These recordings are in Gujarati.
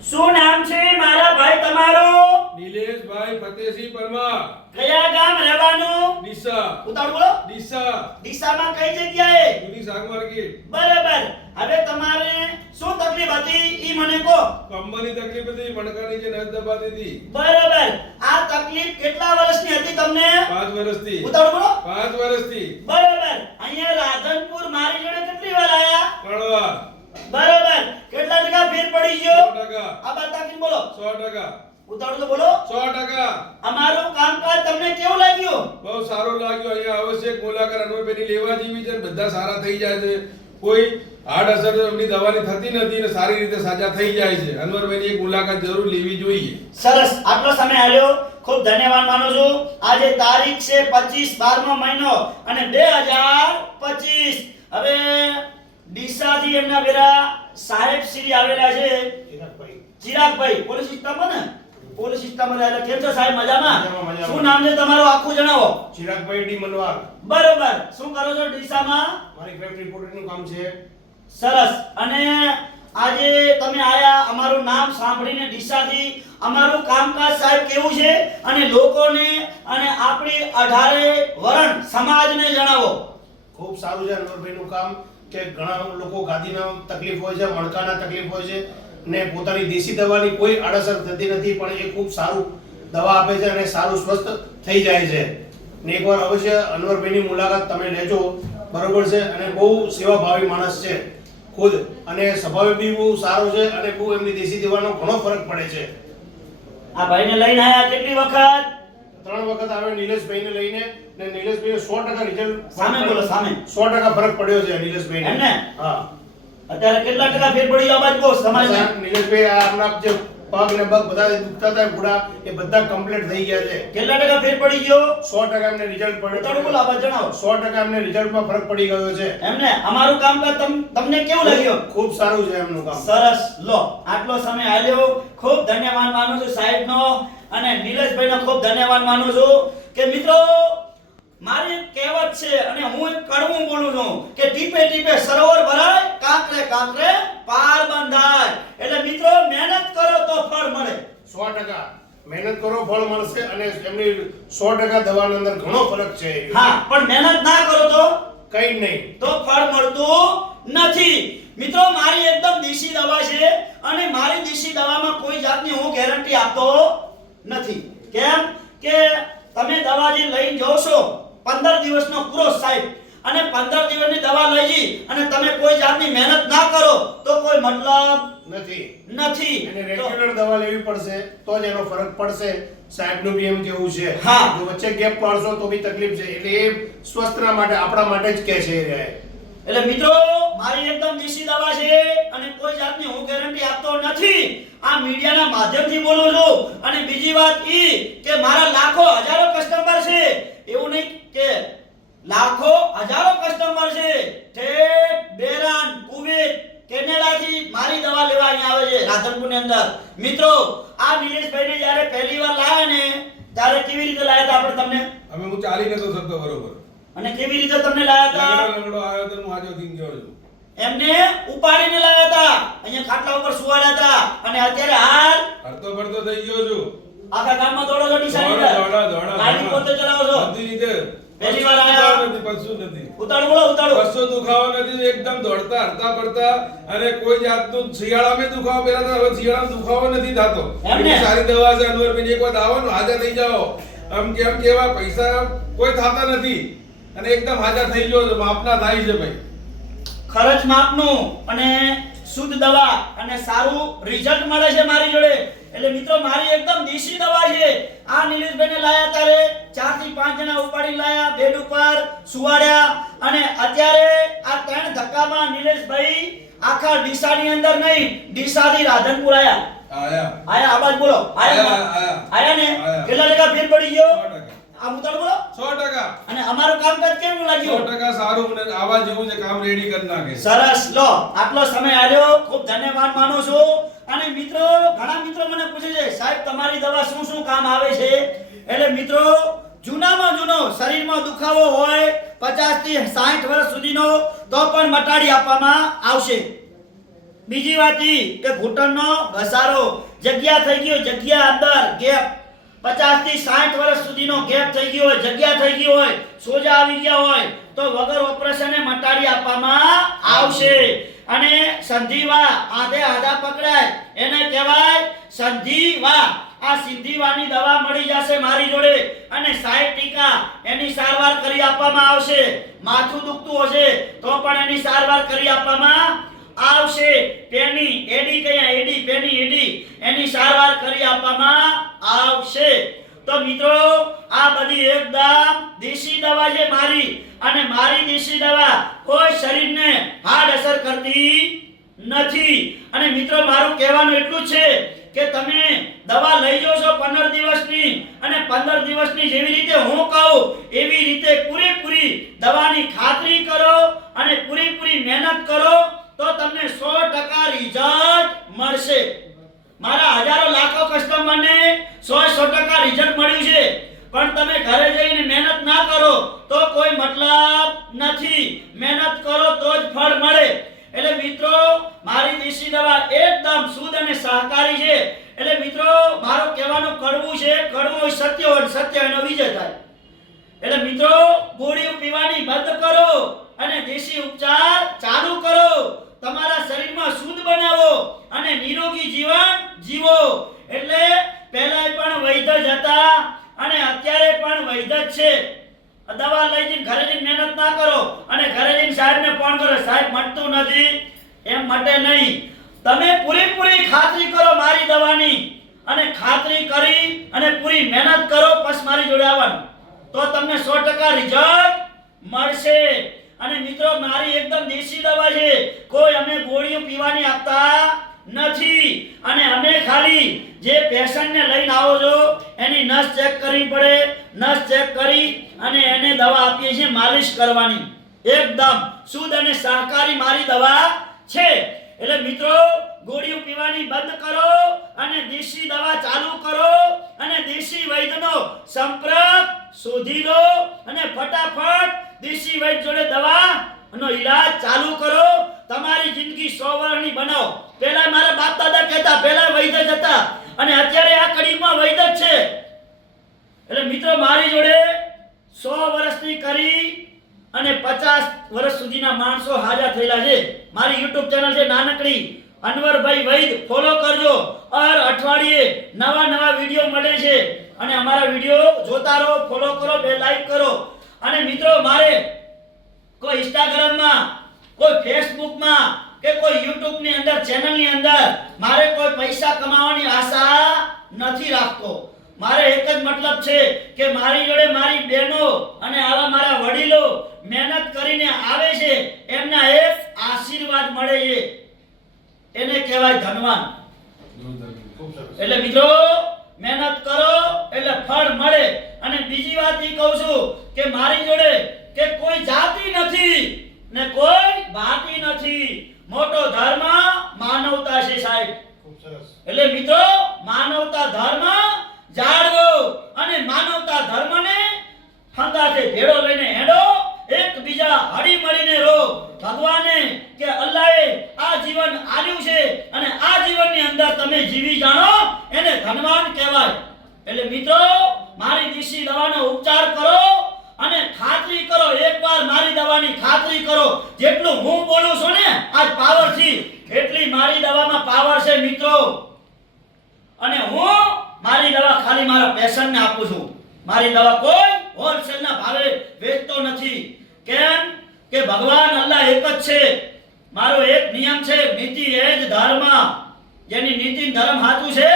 શું નામ છે? મારા ભાઈ તમારું? નિલેશભાઈ ફતેસિંહ પરમાર. કયા ગામ રહેવાનું? ડીસા. ઉતાર બોલો. ડીસા. ડીસામાં કઈ જગ્યાએ? જૂની શાક માર્કેટ. બરાબર. હવે તમારે શું તકલીફ હતી? ઈ મને કહો. કમરની તકલીફ હતી મણકાની જે નસ દબાતી હતી. બરાબર. આ તકલીફ કેટલા વર્ષની હતી તમને? 5 વર્ષથી. ઉતાર બોલો. 5 વર્ષથી. બરાબર. અહીંયા રાધનપુર મારી જોડે કેટલી વાર આયા? ત્રણ વાર. બરાબર. પડી ગયો? આ વાત તાકીને બોલો. સો ટકા. ઉતાવળ તો બોલો. સો ટકા. અમારું કામકાજ તમને કેવું લાગ્યું? બહુ સારું લાગ્યું. અહીંયા આવશ્યક મુલાકાત અનુભવી લેવા જેવી છે બધા સારા થઈ જાય છે. કોઈ હાર્ડ અસર એમની દવાની થતી નથી અને સારી રીતે સાજા થઈ જાય છે. અનવરભાઈની એક મુલાકાત જરૂર લેવી જોઈએ. સરસ. આટલો સમય આવ્યો ખૂબ ધન્યવાદ માનું છું. આજે તારીખ છે 25 બારમો મહિનો અને 2025 હવે ડીસાથી એમના વેરા સાહેબ શ્રી આવેલા છે. ચિરાગભાઈ. પોલીસ વિસ્તારમાં ને? પોલીસ વિસ્તારમાં આવેલા કેમ છો સાહેબ? મજામાં. શું નામ છે તમારું? આખું જણાવો. ચિરાગભાઈ ડી મનવાર બરોબર. શું કરો છો ડીસામાં? મારી ફેક્ટરી રિપોર્ટરનું કામ છે. સરસ. અને આજે તમે આયા અમારું નામ સાંભળીને ડીસાથી અમારું કામકાજ સાહેબ કેવું છે? અને લોકોને અને આપણી અઢારે વરણ સમાજને જણાવો. ખૂબ સારું છે અનવરભાઈનું કામ. કે ઘણા લોકો ગાદીના તકલીફ હોય છે, મણકાના તકલીફ હોય છે ને પોતાની દેશી દવાની કોઈ આડઅસર થતી નથી, પણ એ ખૂબ સારું દવા આપે છે અને સારું સ્વસ્થ થઈ જાય છે. ને એકવાર અવશ્ય અનવરભાઈની મુલાકાત તમે લેજો, બરોબર છે? અને બહુ સેવાભાવી માણસ છે, ખુદ. અને સ્વભાવે બી બહુ સારો છે અને બહુ એમની દેશી દવાનો ઘણો ફરક પડે છે. આ ભાઈને લઈને આયા કેટલી વખત? ત્રણ વખત આવે નિલેશભાઈને લઈને ને નિલેશભાઈ સો ટકા રિઝલ્ટ સામે બોલો, સામે. સો ટકા ફરક પડ્યો છે નિલેશભાઈને. એમને? હા. અત્યારે કેટલા ટકા ફેર પડી ગયો? બાજુ સાહેબ, નિલેશભાઈ આ હમણાં જે પગ ને પગ બધા દુખતા હતા ઘોડા એ બધા કમ્પ્લીટ થઈ ગયા છે. કેટલા ટકા ફેર પડી ગયો? સો ટકા એમને રિઝલ્ટ ઉતાળું બોલો આ બાજુ જણાવો. સો ટકા એમને રિઝલ્ટમાં ફરક પડી ગયો છે. એમને અમારું કામ તમ- તમને કેવું લાગ્યું? ખૂબ સારું છે એમનું કામ. સરસ. લો આટલો સમય આલ્યો. ખૂબ ધન્યવાદ માનું છું સાહેબનો. અને નીલેશભાઈનો ખૂબ ધન્યવાદ માનું છું કે મિત્રો મારી એક કહેવત છે અને હું કડવું બોલું છું કે ટીપે ટીપે સરોવર ભરાય કાંકરે કાંકરે પાર બંધાય. એટલે મિત્રો મહેનત કરો તો ફળ મળે. 100% મહેનત કરો ફળ મળશે અને એમની સો ટકા દવાની અંદર ઘણો ફરક છે. હા પણ મહેનત ના કરો તો? કઈ નહીં. તો ફળ મળતું નથી. મિત્રો મારી એકદમ દેશી દવા છે અને મારી દેશી દવામાં કોઈ જાતની હું ગેરંટી આપતો તમે દવા જે લઈને જાઓ છો 15 દિવસનો પૂરો સાહેબ. અને 15 દિવસની દવા લઈ અને તમે કોઈ જાતની મહેનત ના કરો તો કોઈ મતલબ નથી. નથી. અને રેગ્યુલર દવા લેવી પડશે તો જ એનો ફરક પડશે. સાહેબનું બી એમ કેવું છે. હા. જો વચ્ચે ગેપ પાડશો તો બી તકલીફ છે. એટલે એ સ્વસ્થના માટે આપણા માટે જ કે છે એ. એટલે મિત્રો, મારી એકદમ દેશી દવા છે અને કોઈ જાતની હું ગેરંટી આપતો નથી. આ મીડિયાના માધ્યમથી બોલું છું. અને બીજી વાત એ કે મારા લાખો હજારો કસ્ટમર છે. એવું નહીં કે લાખો હજારો કસ્ટમર છે. ઠેઠ, બેરાન કુવેત કેનેડાથી મારી દવા લેવા અહીંયા આવે છે, રાધનપુરની અંદર. મિત્રો, આ નિલેશભાઈને જ્યારે પહેલી વાર લાયા ને, ત્યારે કેવી રીતે લાયા હતા આપણે તમને? અમે હું ચાલી નતો શકતો બરોબર. અને કેવી રીતે તમને લાયા હતા લંગડો આવ્યો તો હું હાજો થઈ ગયો છું. એમને ઉપાડીને લાયા હતા અહીંયા ખાટલા ઉપર સુવાડ્યા હતા અને અત્યારે હાલ હરતો ફરતો થઈ ગયો છું. આખા ગામમાં દોડો દોડી સારી દોડા, દોડા, દોડા, ગાડી પોતે ચલાવો છો? બધી રીતે. પહેલી વાર આયા? નથી પશુ નથી. ઉતાળો બોલો ઉતાળો. કશો દુખાવો નથી એકદમ દોડતા હરતા પડતા અને કોઈ જાતનું શિયાળામાં દુખાવો પેલા તો હવે શિયાળામાં દુખાવો નથી થતો. સારી દવા છે અનવરભાઈ એક વાત આવો ને હાજર થઈ જાઓ. આમ કેમ કેવા પૈસા કોઈ થતા નથી. અને એકદમ હાજર થઈ ગયો છો માપના થાય છે ભાઈ. ખર્ચ માપનું અને શુદ્ધ દવા અને સારું રિઝલ્ટ મળે છે મારી જોડે. એટલે મિત્રો મારી એકદમ દેશી દવા છે. આ નિલેશભાઈને લાયા ત્યારે ચારથી પાંચ જણા ઉપાડી લાયા બેડ ઉપર સુવાડ્યા. અને અત્યારે આ ત્રણ ધક્કામાં નિલેશભાઈ આખા ડીસાની અંદર નહીં ડીસાથી રાધનપુર આયા. આયા. આયા આવાજ બોલો. આયા આયા, ને. કેટલા ટકા ફેર પડી ગયો? આ મુતાળ બોલો. 100% અને અમારું કામકાજ કેવું સો લાગ્યું ટકા સારું મને આવા જેવું છે કામ રેડી કરી નાખે સરસ. લો આટલો સમય આલ્યો. ખૂબ ધન્યવાદ માનું છું. અને મિત્રો ઘણા મિત્રો મને પૂછે છે સાહેબ તમારી દવા શું શું કામ આવે છે? એટલે મિત્રો જૂનામાં જૂનો શરીરમાં દુખાવો હોય 50 થી 60 વર્ષ સુધીનો તો પણ મટાડી આપવામાં આવશે. બીજી વાત ઈ કે ઘૂંટણનો ઘસારો જગ્યા થઈ ગયો જગ્યા અંદર ગેપ. પચાસથી સાઠ વર્ષ સુધીનો ગેપ થઈ ગયો હોય, જગ્યા થઈ ગઈ હોય, સોજા આવી ગયા હોય, તો વગર ઓપરેશને મટાડી આપવામાં આવશે. અને સંધિવા, આધે આધા પકડાય, એને કહેવાય સંધિવા. આ સિંધીવાની દવા મળી જશે મારી જોડે અને સાઈડ ટીકા એની સારવાર કરી આપવામાં આવશે. માથું દુખતું હશે તો પણ એની સારવાર કરી આપવામાં આવશે. પેની એડી કયા? એડી, પેની એડી. એની સારવાર કરી આપવામાં આવશે. તો મિત્રો, આ બધી એકદમ દેશી દવા છે મારી. અને મારી દેશી દવા કોઈ શરીરને હાર્ડ અસર કરતી નથી. અને મિત્રો, મારું કહેવાનું એટલું છે કે તમે દવા લઈ જશો પંદર દિવસની અને 15 દિવસની જેવી રીતે હું કહું, એવી રીતે પૂરેપૂરી દવાની ખાતરી કરો અને પૂરેપૂરી મહેનત કરો તો તમને 100% રિઝલ્ટ મળશે. મારા હજારો લાખો કસ્ટમરને 100 ટકા રિઝલ્ટ મળ્યું છે. પણ તમે ઘરે જઈને મહેનત ના કરો તો કોઈ મતલબ નથી. મહેનત કરો તો જ ફળ મળે. એટલે મિત્રો, મારી દેશી દવા એકદમ શુદ્ધ અને સહકારી છે. એટલે મિત્રો, મારું કહેવાનું કડવું છે, કડવું સત્ય હોય સત્ય એનો વિજય થાય. એટલે મિત્રો, ગોળીઓ પીવાની બંધ કરો અને દેશી ઉપચાર ચાલુ કરો. તમારા શરીરમાં શુદ્ધ બનાવો અને નિરોગી જીવન જીવો. એટલે પહેલા પણ વૈધ જ હતા અને અત્યારે પણ વૈધ જ છે. દવા લઈ જઈને ઘરે જઈને મહેનત ના કરો અને ઘરે જઈને સાહેબને ફોન કરો, સાહેબ, મટતું નથી. એમ મટે નહીં. તમે પૂરેપૂરી ખાતરી કરો મારી દવાની અને ખાતરી કરી અને પૂરી મહેનત કરો પછી મારી જોડે આવવાનું. તો તમને સો ટકા રિઝલ્ટ મળશે. અને મિત્રો, મારી એકદમ દેશી દવા છે. કોઈ અમે ગોળીઓ પીવાની આપતા નથી. અને અમે ખાલી જે પેશન્ટને લઈને આવો છો, એની નસ ચેક કરવી પડે, નસ ચેક કરી અને એને દવા આપીએ છીએ માલિશ કરવાની. એકદમ શુદ્ધ અને સહકારી મારી દવા છે. એટલે મિત્રો, ગોળીઓ પીવાની બંધ કરો અને દેશી દવા ચાલુ કરો અને દેશી વૈદ્યનો સંપર્ક શોધી લો અને ફટાફટ દેશી વૈદ્ય જોડે દવા નો ઈલાજ ચાલુ કરો, તમારી જિંદગી સો વર્ષની બનાવો. પહેલા મારા બાપ દાદા કહેતા પહેલા વૈદ્ય જ હતા અને અત્યારે આ કડીમાં વૈદ્ય છે. એટલે મિત્રો, મારી જોડે સો વર્ષની કરી અને 50 વર્ષ સુધીના માણસો હાજર થયેલા છે. મારી યુટ્યુબ ચેનલ છે નાનકડી. અનવરભાઈ વૈદ, ફોલો કરજો. હર અઠવાડિયે નવા નવા વીડિયો મળે છે. અને અમારા વીડિયો જોતા રહો, ફોલો કરો, બે લાઈક કરો. અને મિત્રો, મારે કોઈ ઇન્સ્ટાગ્રામમાં કોઈ ફેસબુકમાં કે કોઈ યુટ્યુબની અંદર ચેનલની અંદર મારે કોઈ પૈસા કમાવાની આશા નથી રાખતો. મારે એક જ મતલબ છે કે મારી જોડે મારી બહેનો અને આવા મારા વડીલો મહેનત કરીને આવે છે એમના એક આશીર્વાદ મળે છે એને કહેવાય ધનવાન ખૂબ સરસ એટલે મિત્રો મહેનત કરો એટલે ફળ મળે અને બીજી વાત ઈ કહું છું કે મારી જોડે કે કોઈ જાતિ નથી ને કોઈ ભાતિ નથી. મોટો ધર્મ માનવતા છે સાહેબ ખૂબ સરસ એટલે મિત્રો માનવતા ધર્મ જાળવો અને માનવતા ધર્મને હંગાથે ભેળો લઈને હેડો એકબીજા હળી મળીને રહો ભગવાને કે અલ્લાહે આ જીવન આલ્યું છે અને આ જીવનની અંદર તમે જીવી જાણો એને ધનવાન કહેવાય એટલે મિત્રો મારી દેશી દવાનો ઉપચાર કરો અને ખાતરી કરો એકવાર દવાની ખાતરી કરો. જેટલું હું બોલું છું ને, આજ પાવરથી. એટલી મારી દવામાં પાવર છે મિત્રો. અને હું મારી દવા ખાલી મારા પેશન્ટને આપું છું. મારી દવા કોઈ હોલસેલના ભાવે વેચતો નથી. કેમ કે ભગવાન અલ્લાહ એક જ છે. મારો એક નિયમ છે, નીતિ એ જ ધર્મ. જેની નીતિ ધર્મ સાચું છે,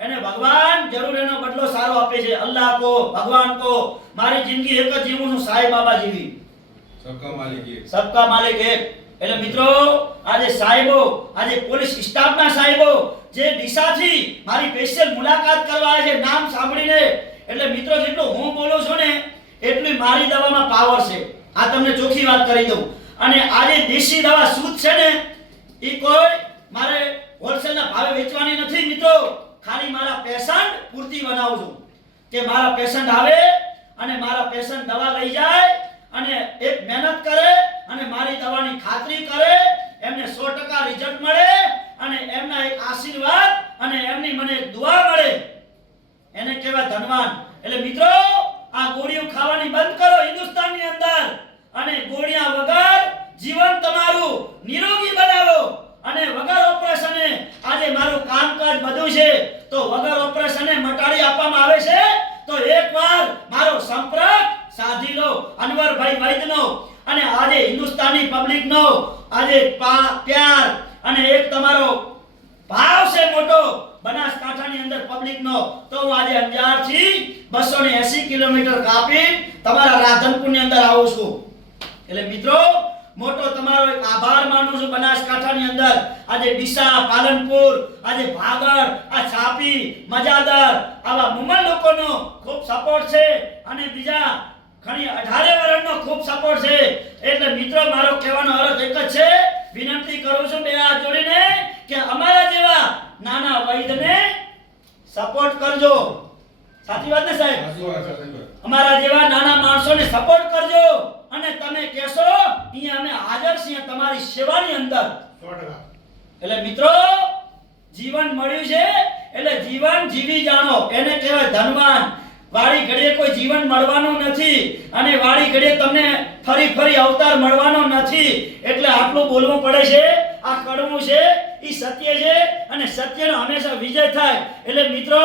એને ભગવાન જરૂર એનો બદલો સારો આપે છે. અલ્લાહ કો, ભગવાન કો. મારી જિંદગી એક જ જીવું છું સાંઈ બાબા જેવી. સબકા માલિક એક. સબકા માલિક એક. એટલે મિત્રો, આજે સાહેબો, આજે પોલીસ સ્ટાફના સાહેબો જે દિશાથી મારી સ્પેશિયલ મુલાકાત કરવા આવે છે, નામ સાંભળીને, એટલે મિત્રો, જેટલું હું બોલું છું ને એટલી મારી દવામાં પાવર છે. આ તમને ચોખ્ખી વાત કરી દઉં. અને આજે દેશી દવા શુદ્ધ છે ને, એ કોઈ મારે હોલસેલના ભાવે વેચવાની નથી. મિત્રો, ખાલી મારા પેશન્ટ પૂરતી બનાવું છું. કે મારા પેશન્ટ આવે અને મારા પેશન્ટ દવા લઈ જાય અને એક મહેનત કરે અને મારી દવાની ખાતરી કરે, એમને સો ટકા રિઝલ્ટ મળે અને એમના એક આશીર્વાદ અને એમની મને દુઆ મળે. એને કહેવાય ધનવાન. એટલે મિત્રો, આ ગોળીઓ ખાવાની બંધ કરો હિન્દુસ્તાનની અંદર. અને ગોળિયા વગર જીવન તમારું નિરોગી બનાવો. અને વગર ઓપરેશને આજે મારું કામકાજ બધું છે. તો વગર ઓપરેશને મટાડી આપવામાં આવે છે તો એકવાર મારો સંપર્ક સાધી લો અનવરભાઈ વૈદનો અને આજે હિન્દુસ્તાની પબ્લિકનો આજે પ્યાર અને એક તમારો ભાવ છે મોટો બનાસકાંઠાની અંદર પબ્લિકનો. તો હું આજે અંજારથી 280 કિલોમીટર કાપી તમારા રાધનપુરની અંદર આવું છું. એટલે મિત્રો, મોટો તમારો એક આભાર માનું છું બનાસકાંઠાની અંદર. આજે ડીસા, પાલનપુર, આજે ભાગળ, આ છાપી, મજાદર આવા મુમલ લોકોનો ખૂબ સપોર્ટ છે. અને બીજા ઘણી અઢારે વર્ષનો ખૂબ સપોર્ટ છે. એટલે મિત્રો મારો કહેવાનો અર્થ એક જ છે. વિનંતી કરું છું બે હાથ જોડીને કે અમારા જેવા નાના વૈદને સપોર્ટ કરજો. સાચી વાત ને સાહેબ. અમારા જેવા નાના માણસોને સપોર્ટ કરજો. અને તમે કહેશો અહીંયા અમે હાજર છીએ તમારી સેવાની અંદર. એટલે મિત્રો જીવન મળ્યું છે. એટલે જીવન જીવી જાણો. એને કહેવાય ધનવાન. વાળી ઘડીએ કોઈ જીવન મળવાનું નથી અને વાળી ઘડીએ તમને ફરી ફરી અવતાર મળવાનો નથી. એટલે આટલું બોલવું પડે છે, આ કડવું છે, એ સત્ય છે અને સત્યનો હંમેશા વિજય થાય. એટલે મિત્રો,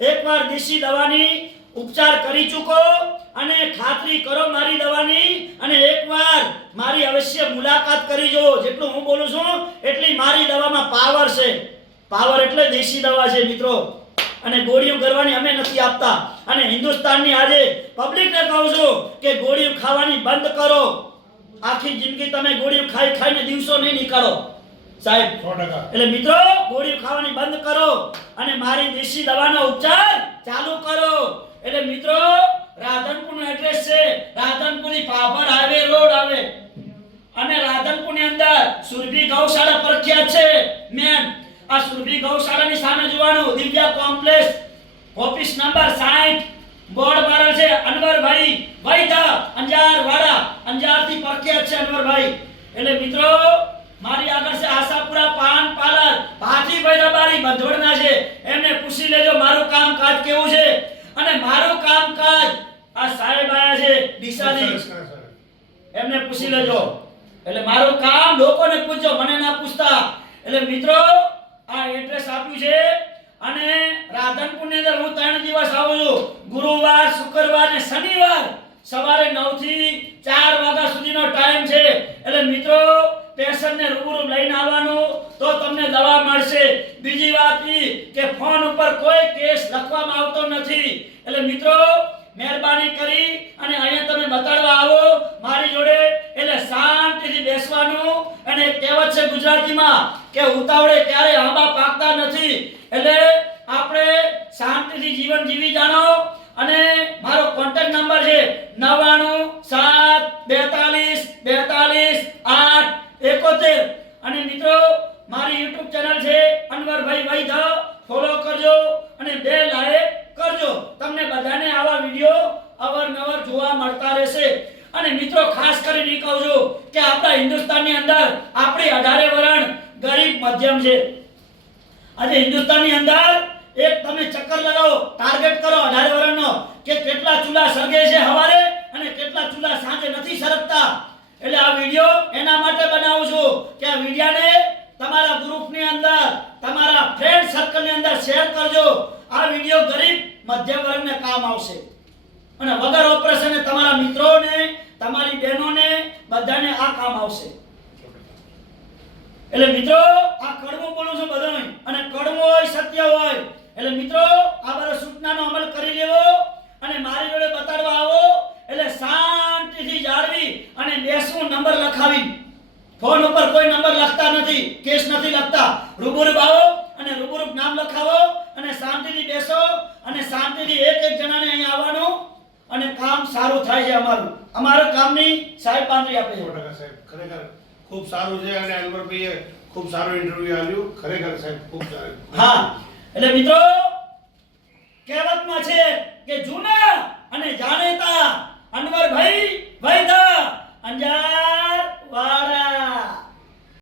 એકવાર દેશી દવાની ઉપચાર કરી ચૂકો અને ખાતરી કરો મારી દવાની અને એકવાર મારી અવશ્ય મુલાકાત કરી જો જેટલું હું બોલું છું, એટલી મારી દવામાં પાવર છે. પાવર એટલે દેશી દવા છે, મિત્રો. અને ગોળીઓ કરવાની અમે નથી આપતા. અને હિન્દુસ્તાનની આજે પબ્લિકને કહું છું કે ગોળીઓ ખાવાની બંધ કરો. આખી જિંદગી તમે ગોળીઓ ખાઈ ખાઈને દિવસો નહીં નીકળો. સાહેબ એટલે મિત્રો ગોળીઓ ખાવાની બંધ કરો અને મારી દેશી દવાનો ઉપચાર ચાલુ કરો. એટલે મિત્રો રાધનપુરનું એડ્રેસ છે. રાધનપુરની પાભર હાઈવે રોડ આવે. અને રાધનપુરની અંદર સુરભી ગૌશાળા પ્રખ્યાત છે. મેન આ સુરભી ગૌશાળાની સામે જોવાનું. Divya complex office number 60 board મારેલ છે. અનવરભાઈ વૈદા અંજાર વાડા અંજારથી પ્રખ્યાત છે અનવરભાઈ. એટલે મિત્રો મારી આગળ છે આશાપુરા પાન પાર્લર. ભાજી રબારી બંધવડના છે. એમને પૂછી લેજો મારું કામકાજ કેવું છે. અને મારું કામકાજ આ સાહેબ આયા છે સરસ. એમને પૂછી લેજો. એટલે મારું કામ લોકોને પૂછજો મને ના પૂછતા. એટલે મિત્રો આ એડ્રેસ આપ્યું છે અને રાધનપુરની અંદર હું ત્રણ દિવસ આવું છું. ગુરુવાર, શુક્રવાર ને શનિવાર સવારે 9 થી 4 વાગ્યા સુધીનો ટાઈમ છે. એટલે મિત્રો પેશન્ટને રૂબરૂ લઈને આવવાનું. તો તમને દવા મળશે. બીજી વાત ઈ કે ફોન ઉપર કોઈ કેસ લખવામાં આવતો નથી. એટલે મિત્રો, મહેરબાની કરી અને અહીંયા તમે બતાડવા આવો મારી જોડે. એટલે શાંતિથી બેસવાનું. અને કહેવત છે ગુજરાતીમાં કે ઉતાવળે ક્યારે આંબા પાકતા નથી. એટલે આપણે શાંતિથી જીવન જીવી જાણો. અને મારો કોન્ટેક્ટ નંબર છે નવ્વાણું સાત બેતાલીસ બેતાલીસ આઠ એકોતેર. અને મિત્રો, મારી યુટ્યુબ ચેનલ છે અનવરભાઈ વૈધ. ફોલો કરજો અને બે લાઈક કરજો. તમને બધાને આવા વીડિયો અવારનવાર જોવા મળતા રહેશે. અને મિત્રો, ખાસ કરીને કહું છું કે આપણા હિન્દુસ્તાનની અંદર આપણી અઢારે વરણ ગરીબ મધ્યમ છે. આજે હિન્દુસ્તાનની અંદર એક તમે ચક્કર લગાવો ટાર્ગેટ કરો અઢાર વર્ષનો કે કેટલા ચૂલા સળગે છે હવારે અને કેટલા ચૂલા સાંજે નથી સળગતા. એટલે આ વીડિયો એના માટે બનાવું છું કે આ વિડિયાને તમારા ગ્રુપની અંદર, તમારા ફ્રેન્ડ સર્કલની અંદર શેર કરજો. આ વિડિયો ગરીબ મધ્યમ વર્ગને કામ આવશે. અને વગર ઓપરેશને તમારા મિત્રોને, તમારી બહેનોને બધાને આ કામ આવશે. એટલે મિત્રો, આ કડવું બોલું છું બધાય અને કડવું હોય, સત્ય હોય. એટલે મિત્રો, આ બધો સૂચનાનો અમલ કરી લેવો અને મારી જોડે બતાડવા આવો. એટલે શાંતિથી જાળવી અને બેસવું નંબર લખાવી. ફોન ઉપર કોઈ નંબર લખતા નથી, કેસ નથી લખતા. રૂબરૂ આવો અને રૂબરૂ નામ લખાવો અને શાંતિથી બેસો અને શાંતિથી એક એક જણાને અહીં આવવાનું અને કામ સારું થાય છે અમારું. અમારા કામની સાહેબ બાંધરી આપે છે. ખરેખર ખૂબ સારું છે અને અનવરભાઈએ ખૂબ સારું ઇન્ટરવ્યુ આપ્યું. ખરેખર સાહેબ, ખૂબ સારું. હા, એટલે મિત્રો, કહેવતમાં છે કે જૂના અને જાણેતા અનવરભાઈ વૈદા અંજાર વાળા